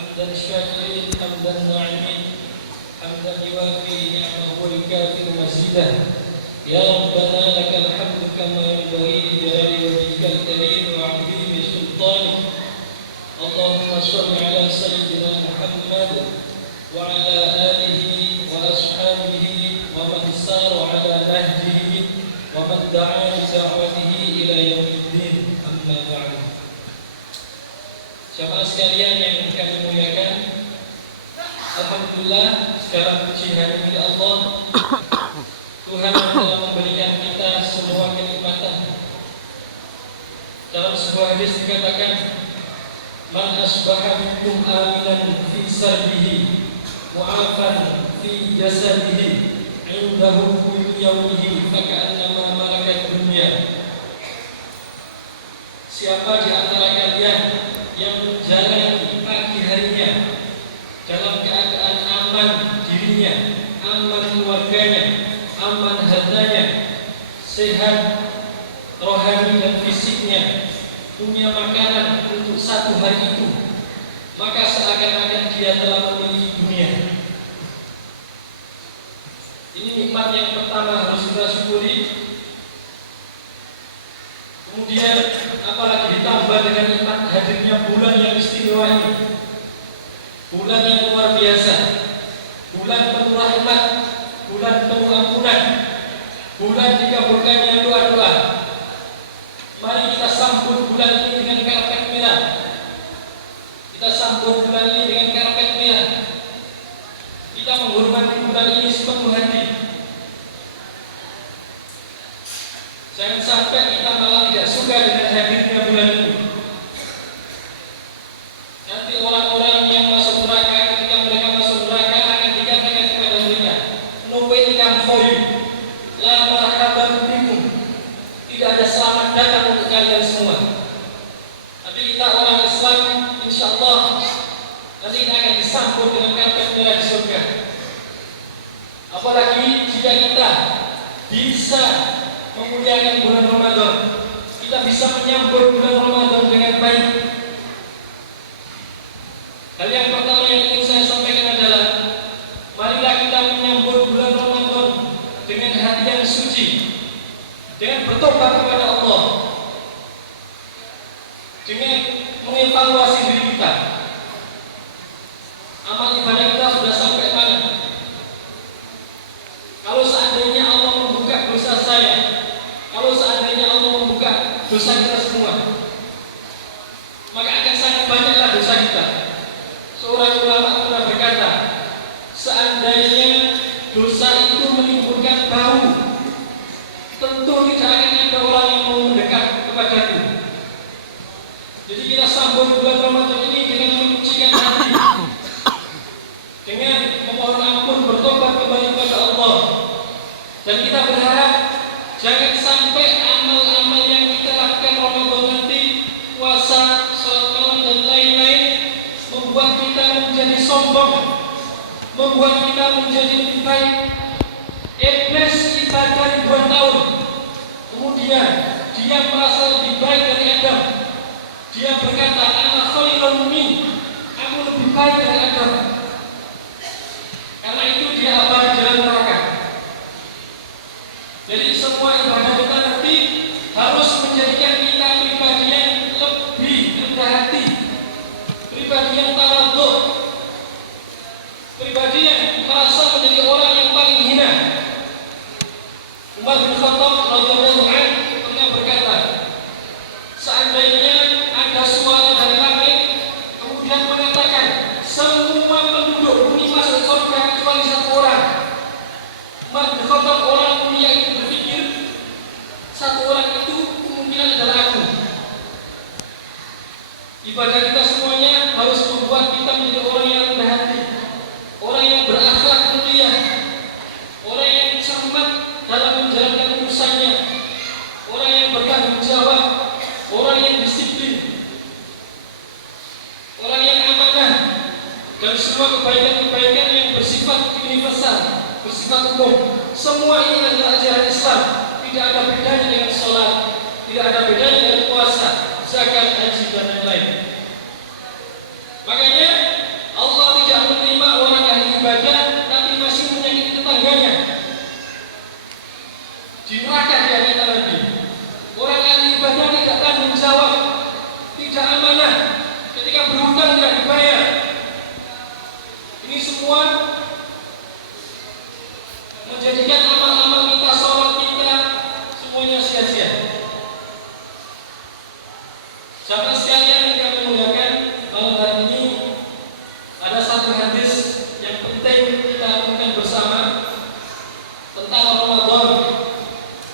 حمدا الشاكرين حمدا الناعمين حمدا يوافي نعمه ويكافئ مزيده يا ربنا لك الحمد كما ينبغي لجلال وجهك الكريم وعظيم سلطانك اللهم صل على سيدنا محمد وعلى آله وأصحابه ومن سار على نهجه ومن دعا بدعوته إلى يوم الدين أما بعد. Jamaah sekalian yang kami muliakan, alhamdulillah segala puji hanya milik Allah. Tuhan yang telah memberikan kita semua kenikmatan. Dalam sebuah hadis dikatakan, man asbaha minkum aminan fi sarbihi mu'afan fi jasadihi indahu kullu yawmihi faka'annama malakat dunya. Siapa di antara kalian yang menjalani pagi harinya dalam keadaan aman dirinya, aman keluarganya, aman hartanya, sehat rohani dan fisiknya, punya makanan untuk satu hari itu, maka seakan-akan dia telah memiliki dunia. Ini nikmat yang pertama harus kita syukuri. Kemudian apalagi ditambah dengan nikmat hadirnya bulan yang istimewa ini, bulan yang luar biasa, bulan penuh rahmat, bulan penuh ampunan, bulan dikabulkannya doa-doa. Mari kita sambut bulan ini dengan karpet merah. Kita sambut bulan ini dengan karpet merah. Kita menghormati bulan ini sepenuh hati. Jangan sampai kita malah tidak suka dengan hadirnya bulan ini. Nanti orang-orang yang masuk neraka, ketika mereka masuk neraka akan dikatakan kepada mereka, no welcome for you, la marhaban bikum. Tidak ada selamat datang untuk kalian semua. Tapi kita orang Islam, insya Allah nanti kita akan disambut dengan karpet merah di surga. Apalagi jika kita bisa memuliakan bulan Ramadan, kita bisa menyambut bulan Ramadan dengan baik. Hal yang pertama yang ingin saya sampaikan adalah, marilah kita menyambut bulan Ramadan dengan hati yang suci, dengan bertobat kepada Allah, dengan mengevaluasi diri kita. Amal ibadah kita sudah sampai mana? Kalau seandainya Allah membuka dosa saya, kalau seandainya Allah membuka dosa kita semua, maka akan sangat banyaklah dosa kita. Seorang ulama pernah berkata, seandainya dosa itu menimbulkan bau, tentu tidak akan ada orang yang mau mendekat kepadaku. Jadi kita sambut bulan Ramadan ini dengan menyucikan hati, dengan memohon ampun, bertobat kembali kepada Allah. Dan kita berharap jangan sampai amal-amal yang kita lakukan Ramadan nanti, puasa, salat malam dan lain-lain, membuat kita menjadi sombong, membuat kita menjadi lebih baik. Iblis ibadah ribuan tahun, kemudian dia merasa lebih baik dari Adam. Dia berkata, ana khairun min, aku lebih baik dari Adam. Karena itu dia abadi jalan neraka. Jadi semua ibadah kita nanti harus menjadikan kita pribadi yang lebih rendah hati, pribadi yang tawadhu, pribadi yang merasa menjadi orang yang paling hina. Umar bin Khattab radhiyallahu anhu pernah berkata, seandainya ada suara dari langit kemudian mengatakan semua penduduk bumi masuk surga kecuali satu orang, Umar bin Khattab orang mulia itu berpikir, satu orang itu kemungkinan adalah aku. Ibadah kita semuanya harus membuat kita menjadi orang yang rendah hati, orang yang berakhlak mulia, orang yang cermat dalam menjalankan urusannya, orang yang bertanggung jawab, orang yang disiplin, orang yang amanah, dan semua kebaikan-kebaikan yang bersifat universal, bersifat umum. Semua ini adalah ajaran Islam. Tidak ada bedanya dengan sholat, tidak ada bedanya dengan puasa, zakat, haji dan lain-lain. Makanya ketika amanah, ketika berhutang tidak dibayar. Ini semua menjadikan amal-amal kita, sholat kita semuanya sia-sia. Sahabat sekalian yang kami muliakan, malam hari ini ada satu hadis yang penting kita lakukan bersama tentang Ramadan,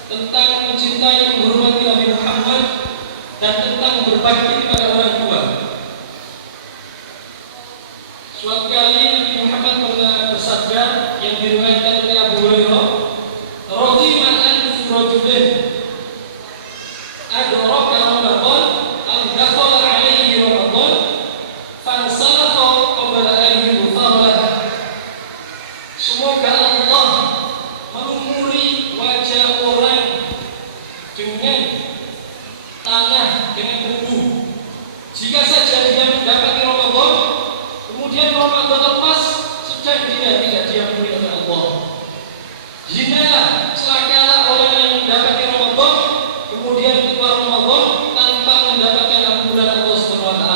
tentang mencintai dan menghormati Nabi Muhammad, dan tentang berbakti kepada orang tua. Suatu kali Nabi Muhammad pernah bersabda yang diriwayatkan oleh Abu Hurairah, "Rajima anfu rajulin adraka Ramadan aw dakhala alaihi Ramadan fansalafa qabla an yufadhalah." Semoga Allah melumuri wajah orang dengan tanah, dengan debu. Jika saja dia mendapati Ramadan, kemudian Ramadan lepas, sedang dia tidak diampuni oleh Allah. Zinalah, celakalah orang yang mendapati Ramadan, kemudian keluar Ramadan tanpa mendapatkan ampunan Allah SWT.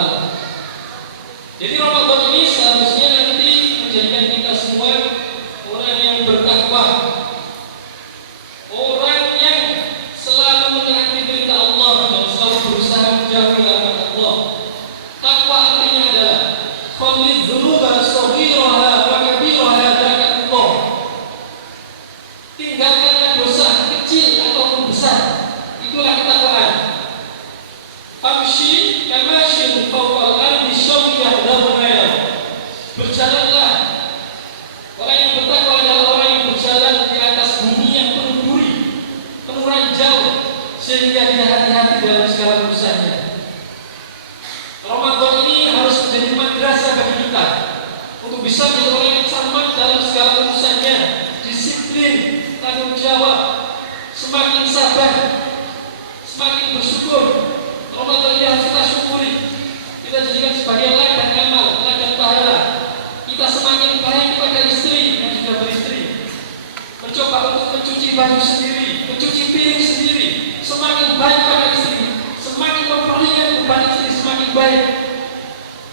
Jadi Ramadan ini seharusnya nanti menjadikan kita semua orang yang bertakwa, orang yang selalu menaati perintah Allah dan selalu berusaha menjauhi larangan Allah. Takwa artinya adalah khalid dzunuba saghiraha wa kabiraha dzakatullah. Tinggalkanlah dosa kecil ataupun besar, itulah ketakwaan. Famshi kamashin fawqal ardi syawiyah dhamaya. Berjalanlah. Orang yang bertakwa adalah orang yang berjalan di atas bumi yang penuh duri, penuh ranjau, sehingga dia hati-hati dalam segala urusannya. Ramadan ini harus menjadi madrasah bagi kita untuk bisa menjadi orang yang cermat dalam segala urusannya, disiplin, tanggung jawab, semakin sabar, semakin bersyukur. Ramadan ini harus kita syukuri, kita jadikan sebagai ladang amal, ladang pahala. Kita semakin baik kepada istri yang sudah beristri, mencoba untuk mencuci baju sendiri, mencuci piring sendiri, semakin baik pada istri, semakin memperingan beban istri, semakin baik.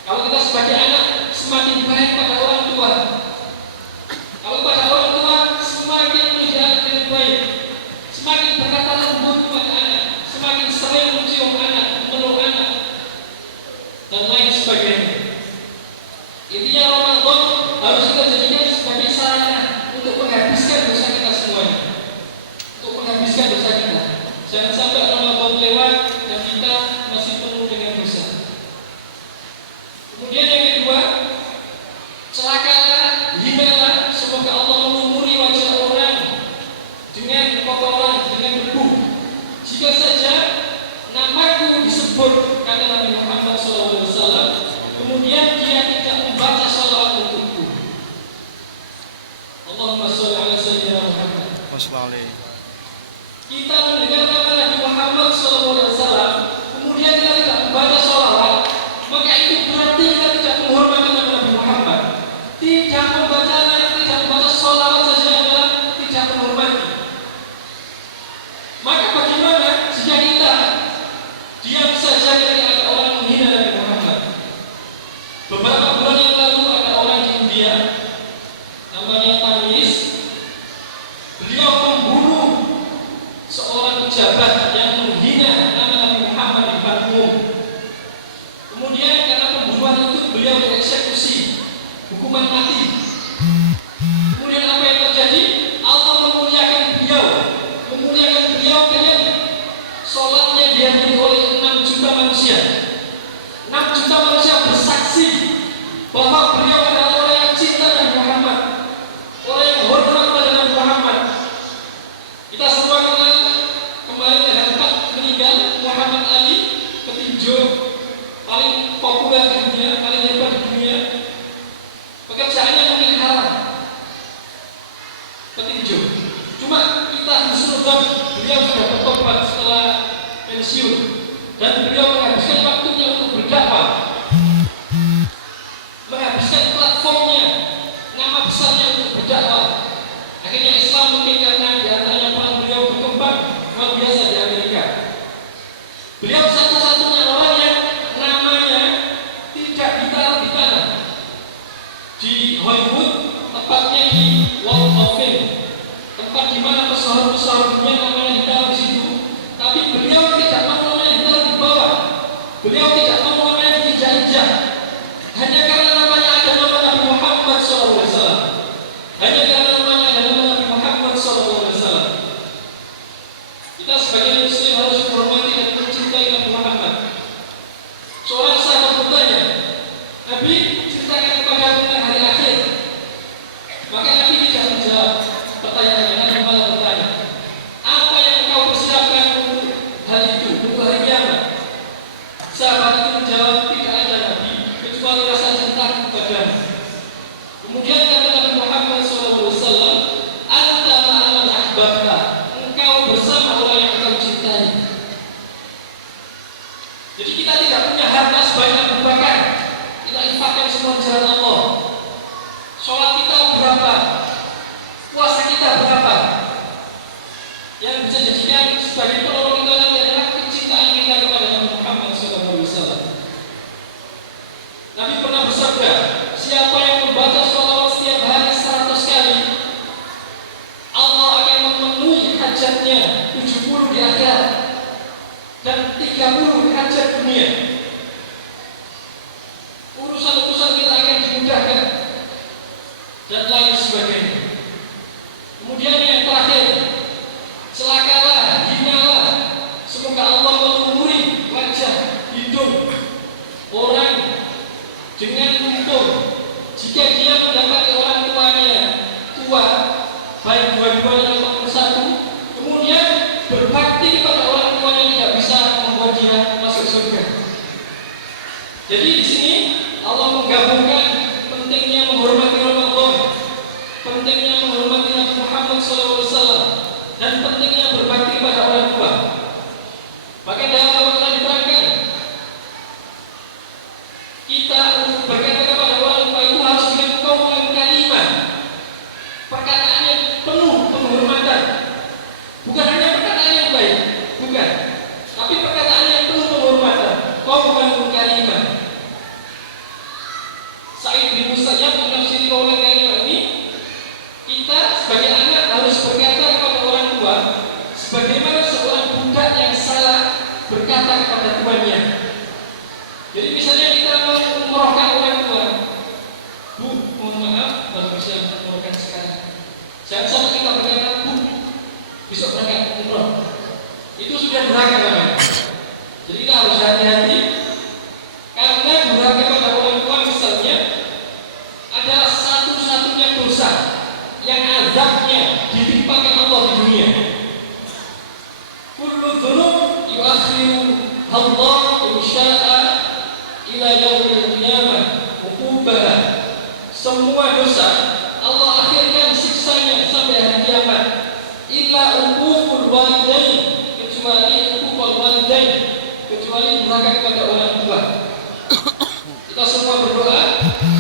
Kalau kita sebagai anak, semakin baik pada orang tua. Kalau pada orang tua, semakin menjadi anak yang baik, semakin berkata lembut kepada anak, semakin sering mencium anak, memeluk anak, dan lain sebagainya. Intinya Ramadan harus kita jadikan sebagai sarana untuk menghabiskan dosa kita semuanya, untuk menghabiskan dosa kita. Jangan sampai Ramadan lewat dan kita masih penuh dengan dosa. Kemudian yang kedua, celakalah, hinalah, semoga Allah melumuri wajah orang dengan kotoran, dengan debu. Jika saja namaku disebut, kata Nabi Muhammad SAW, kemudian dia tidak membaca salawat untukku. Allahumma sholli ala sayyidina Muhammad. Kita mendengar kata Nabi Muhammad SAW, kemudian kita tidak membaca salawat, maka itu berarti kita tidak menghormati Nabi Muhammad. Tidak membaca salawat saja adalah tidak menghormati. Maka bagaimana jika kita diam saja ketika ada orang menghina Nabi Muhammad? Beberapa bulan yang lalu ada orang di India namanya Tamis. Beliau membunuh seorang pejabat yang menghina nama Nabi Muhammad di depan umum. Kemudian karena pembunuhan itu beliau dieksekusi, hukuman mati. Kemudian apa yang terjadi? Allah memuliakan beliau dengan sholatnya dihadiri oleh 6 juta manusia. 6 juta manusia bersaksi bahwa beliau adalah orang yang cinta Nabi Muhammad, orang yang hormat pada Nabi Muhammad. Kita semua kenal kemarin ada 4 meninggal, Muhammad Ali, petinju paling populer di dunia, paling hebat di dunia. Pekerjaannya mungkin haram, petinju. Cuma kita husnudzon, beliau sudah bertobat setelah pensiun dan beliau menghabiskan waktunya untuk berdakwah, menghabiskan platformnya, nama besarnya untuk berdakwah. Akhirnya Islam mungkin karena di antaranya peran beliau berkembang luar biasa di Amerika. Beliau satu-satunya orang yang besar dunia namanya ditaruh di situ, tapi beliau tidak mau namanya ditaruh di bawah. Beliau tidak mau namanya diinjak-injak. Hanya karena namanya ada nama Nabi Muhammad SAW. Hanya karena namanya ada nama Nabi Muhammad SAW. Kita sebagai muslim harus menghormati dan mencintai Nabi Muhammad. Seorang sahabat bertanya, Nabi, ceritakan kepada aku tentang hari akhir. Maka Nabi tidak menjawab pertanyaannya. Nabi malah bertanya, apa yang engkau persiapkan untuk hal itu, untuk hari kiamat? Sahabat itu menjawab, tidak ada Nabi kecuali rasa cinta kepadamu. Kemudian kata Nabi Muhammad SAW, anta ma'aman ahbabta, engkau bersama orang yang engkau cintai. Jadi kita tidak punya harta sebanyak Abu Bakar. Kita infakkan semua di jalan Allah. Sholat kita berapa? Puasa kita berapa? Yang bisa dijadikan sebagai penolong kita nanti adalah kecintaan kita kepada Nabi Muhammad SAW. Nabi pernah bersabda, siapa yang membaca sholawat setiap hari 100 kali, Allah akan memenuhi hajatnya 70 di akhirat dan 30 di hajat dunia. Urusan-urusan kita akan dimudahkan dan lain sebagainya. Kemudian yang terakhir, celakalah, hinalah. Semoga Allah melumuri wajah, hidung orang dengan lumpur jika dia mendapati orang tuanya tua, baik dua-duanya ataupun satu, kemudian berbakti kepada orang tuanya tidak bisa membuat dia masuk surga. Jadi di sini Allah menggabungkan pentingnya menghormati Ramadan, pentingnya menghormati Nabi Muhammad SAW, dan pentingnya berbakti pada orang tua. Maka dalam Al-Quran diterangkan, kita untuk berkata kepada orang tua itu harus dengan qaulan kalimah, perkataan yang penuh penghormatan, bukan hanya perkataan yang baik, bukan, tapi perkataan yang penuh penghormatan, qaulan kalimah. Sa'id bin Musayyab menafsiri qaulan kalimah ini, kita sebagai anak harus berkata kepada orang tua sebagaimana seorang budak yang salah berkata kepada tuannya. Jadi misalnya kita mengumrohkan orang tua, Bu, mohon maaf baru bisa mengumrohkan sekarang. Jangan sampai kita berkata, Bu, besok berangkat umroh. Itu sudah durhaka namanya. Jadi kita harus hati-hati, karena durhaka pada orang tua misalnya adalah satu-satunya dosa yang azabnya ditimpakan Allah di dunia. Kullu dzunub yu'akhiru Allah insya'a ila yaumil qiyamah uqubaha. Semua dosa Allah akhirkan siksanya sampai hari kiamat. Illa uququl walidain, kecuali uququl walidain, kecuali durhaka kepada orang tua. Kita semua berdoa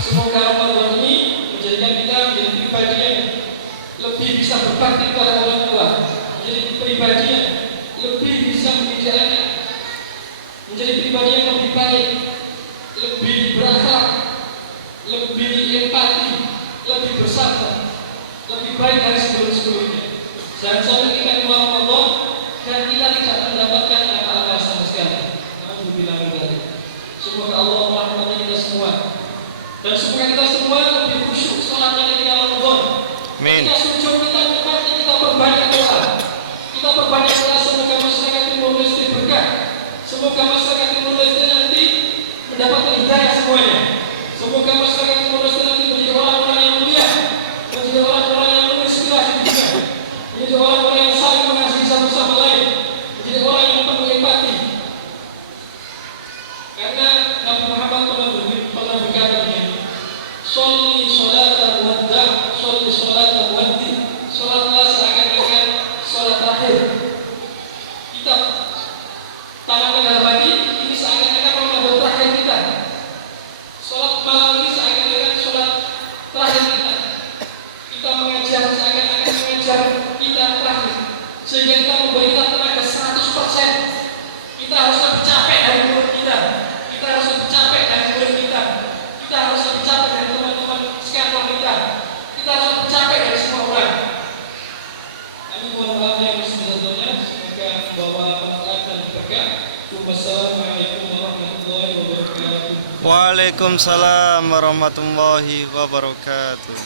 semoga Ramadan ini menjadikan kita menjadi pribadi yang lebih bisa berbakti kepada orang tua, menjadi pribadi yang lebih bisa mendidik anak, menjadi pribadi yang lebih baik, lebih berakhlak, lebih empati, lebih bersabar, lebih baik dari sebelum-sebelumnya. Jangan sampai kita keluar Ramadan dan kita tidak mendapatkan apa-apa sama sekali. Alhamdulillah. Semoga Allah merahmati kita semua dan semoga kita semua lebih khusyuk sholatnya ketika Ramadan. Kita sujud, kita nikmati, kita perbanyak doa. Kita perbanyak doa semoga masyarakat Timur Leste berkah. Semoga masyarakat Timur Leste nanti mendapatkan hidayah semuanya. Semoga masyarakat Timur Leste nanti menjadi orang-orang yang mulia, menjadi orang-orang yang menginspirasi juga, menjadi orang-orang yang saling mengasihi satu sama lain, menjadi orang yang penuh empati. Karena Nabi Muhammad pernah berkata begini, sholli sholata muwadda', sholli sholata muwaddi', sholatlah seakan-akan sholat terakhir. Kita tanamkan dalam hati, ini seakan-akan Ramadan terakhir kita. Sholat malam ini seakan-akan sholat terakhir kita. Kita mengajar seakan-akan mengajar kita terakhir, sehingga kita memberikan tenaga 100%. Kita harus lebih capek dari murid kita. Kita harus lebih capek dari murid kita. Kita harus lebih capek dari teman-teman sekantor kita. Kita harus lebih capek dari semua orang. Kami mohon maaf yang Wassalamualaikum warahmatullahi wabarakatuh. Waalaikumsalam warahmatullahi wabarakatuh.